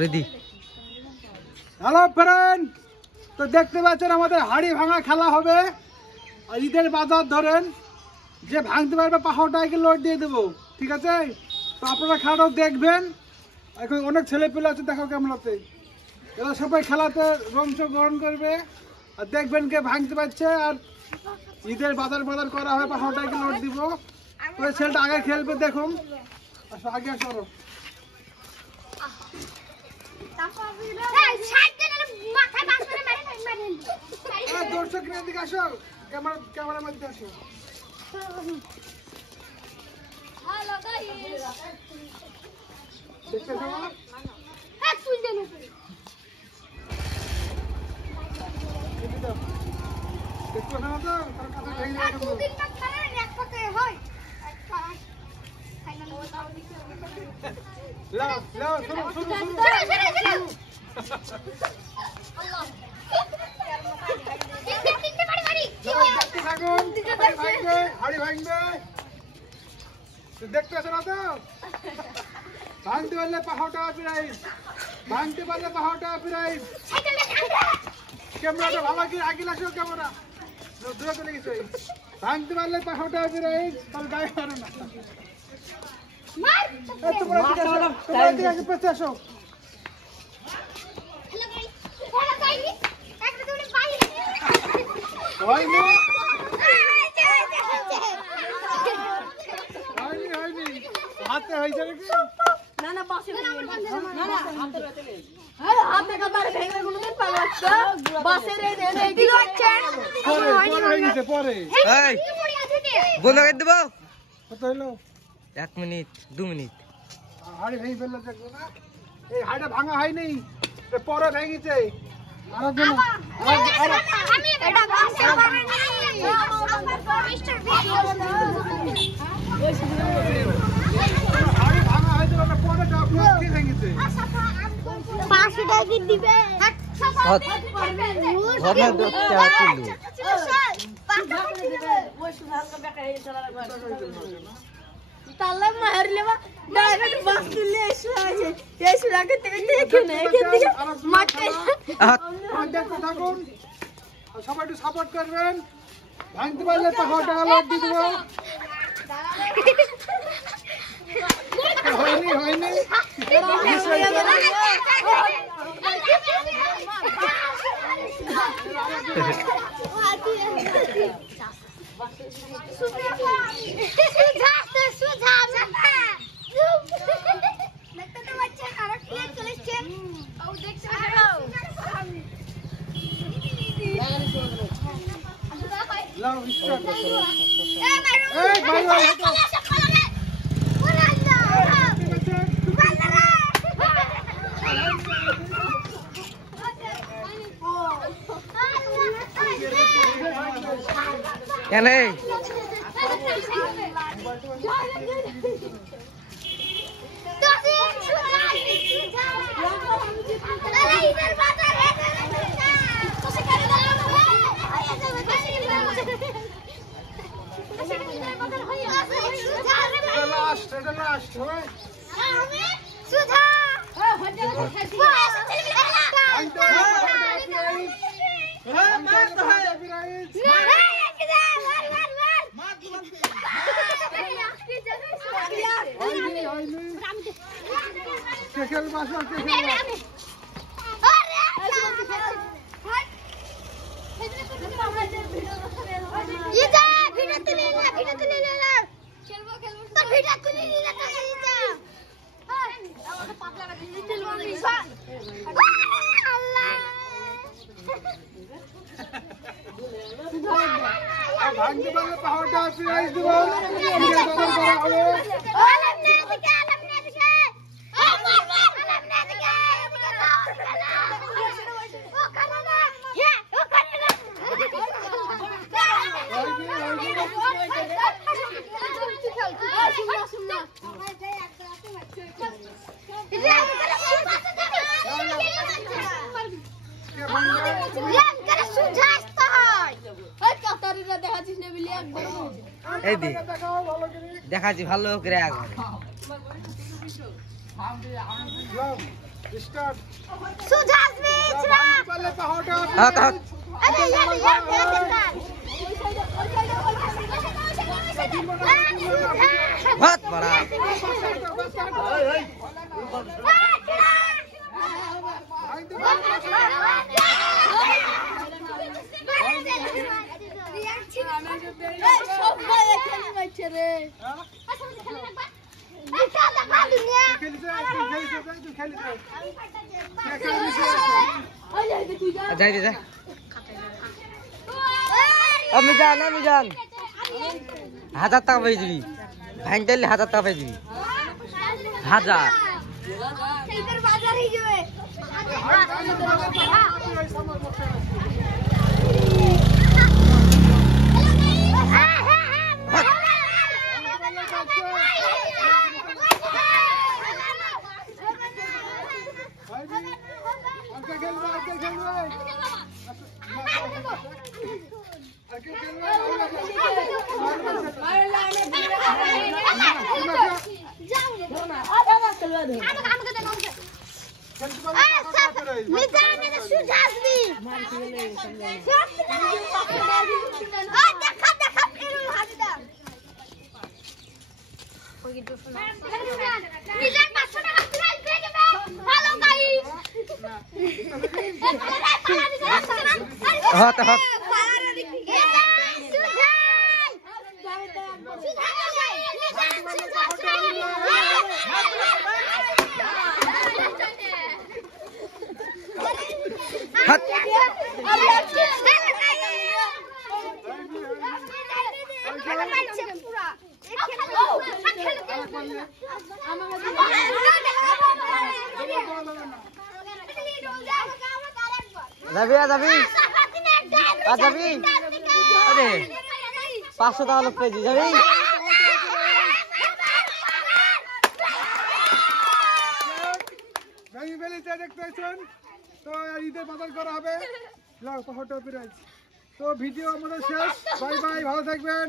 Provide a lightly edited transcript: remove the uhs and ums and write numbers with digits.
Ready. Hello friend, তো দেখতে পাচ্ছেন আমাদের হাড়ি ভাঙা খেলা হবে। আর ঈদের বাজার ধরেন, যে ভাঙতে পারবে পাহাড়টাকে লোড দিয়ে দেবো, ঠিক আছে? তো আপনারা খেলাটা দেখবেন। এখন অনেক ছেলে পেলে আছে, দেখো কেমনতে এরা সবাই খেলাতে অংশগ্রহণ করবে আর দেখবেন কে ভাঙতে পারছে। আর ঈদের বাজার করা হয়, পাহাড়টাকে লোড দিব। তো ছেলেটা আগে খেলবে, দেখুন। আসো আগে আসো। দর্শক দিকে আসো, ক্যামেরার মধ্যে আসো। দেখতে আসো না তো, ভাঙতে পারলে পাহাড়টা প্রাইজ, ভাঙতে পারলে পাহাড়টা প্রাইজ। ক্যামেরাটা ভালো কি আগে আসো, ক্যামেরা দূরে চলে গেছে। ভাঙতে পারলে পাহাড়টা প্রাইজ, তাহলে গায়ে পারো না। পেছনে আসো। হয়নি হাতে হয়েছে নাকি? না না বাসে না না হাতে নেই। হাতে কাটারে ভেঙে গুলোতে পালাচ্ছে বাসের এই দিল হচ্ছে পরে হয়ে গেছে পরে। এই বন্ধ করে দেব। কত হলো? 1 মিনিট 2 মিনিট। হাড়ি ভেঙে ফেললো, দেখো না? এই হাড়িটা ভাঙা হয়নি, পরে ভেঙেছে। আরেকজন আমি এটা বাসে করিনি আমার মিস্টার হাড়ি ভাঙা হয়েছিল না, পরে কি ভেঙেছে? 500 টাকা দিবে। ঘরে দোস্ত আছিলো। তাহলে মার লেবা ডাইরেক্ট বাস তুলে এসে আছে এসে রাখতে থেকে দেখে না এখান থেকে মারতে দেখতে থাকুন, সবাই একটু সাপোর্ট করবেন। ভাঙতে পারলে পাহাড়টা লোড দিয়ে দেবো। হয়নি হয়নি কেন ভাঙতে পারলে পাহাড়টা প্রাইজ দেবো। এই দি দেখাচ্ছি ভালো করে একবার। স্টার্ট সুজাসবি ভাঙতে পারলে পাহাড়টা হ্যাঁ তো আরে बहुत बड़ा যাই দে যা মিজান 1000 টাকা পাই দিবি ভাঙতেলে 1000 টাকা পাই দিবি 1000 সেইটার বাজার হয়ে যাবে হত হত যাবি আরে 500 টাকা লোক পেয়েছি যাবি ভেঙে ফেলেছে দেখতে পাচ্ছেন তো ঈদের বাজার করা হবে পাহাড়টা প্রাইস তো ভিডিও আমাদের শেষ বাই বাই ভালো থাকবেন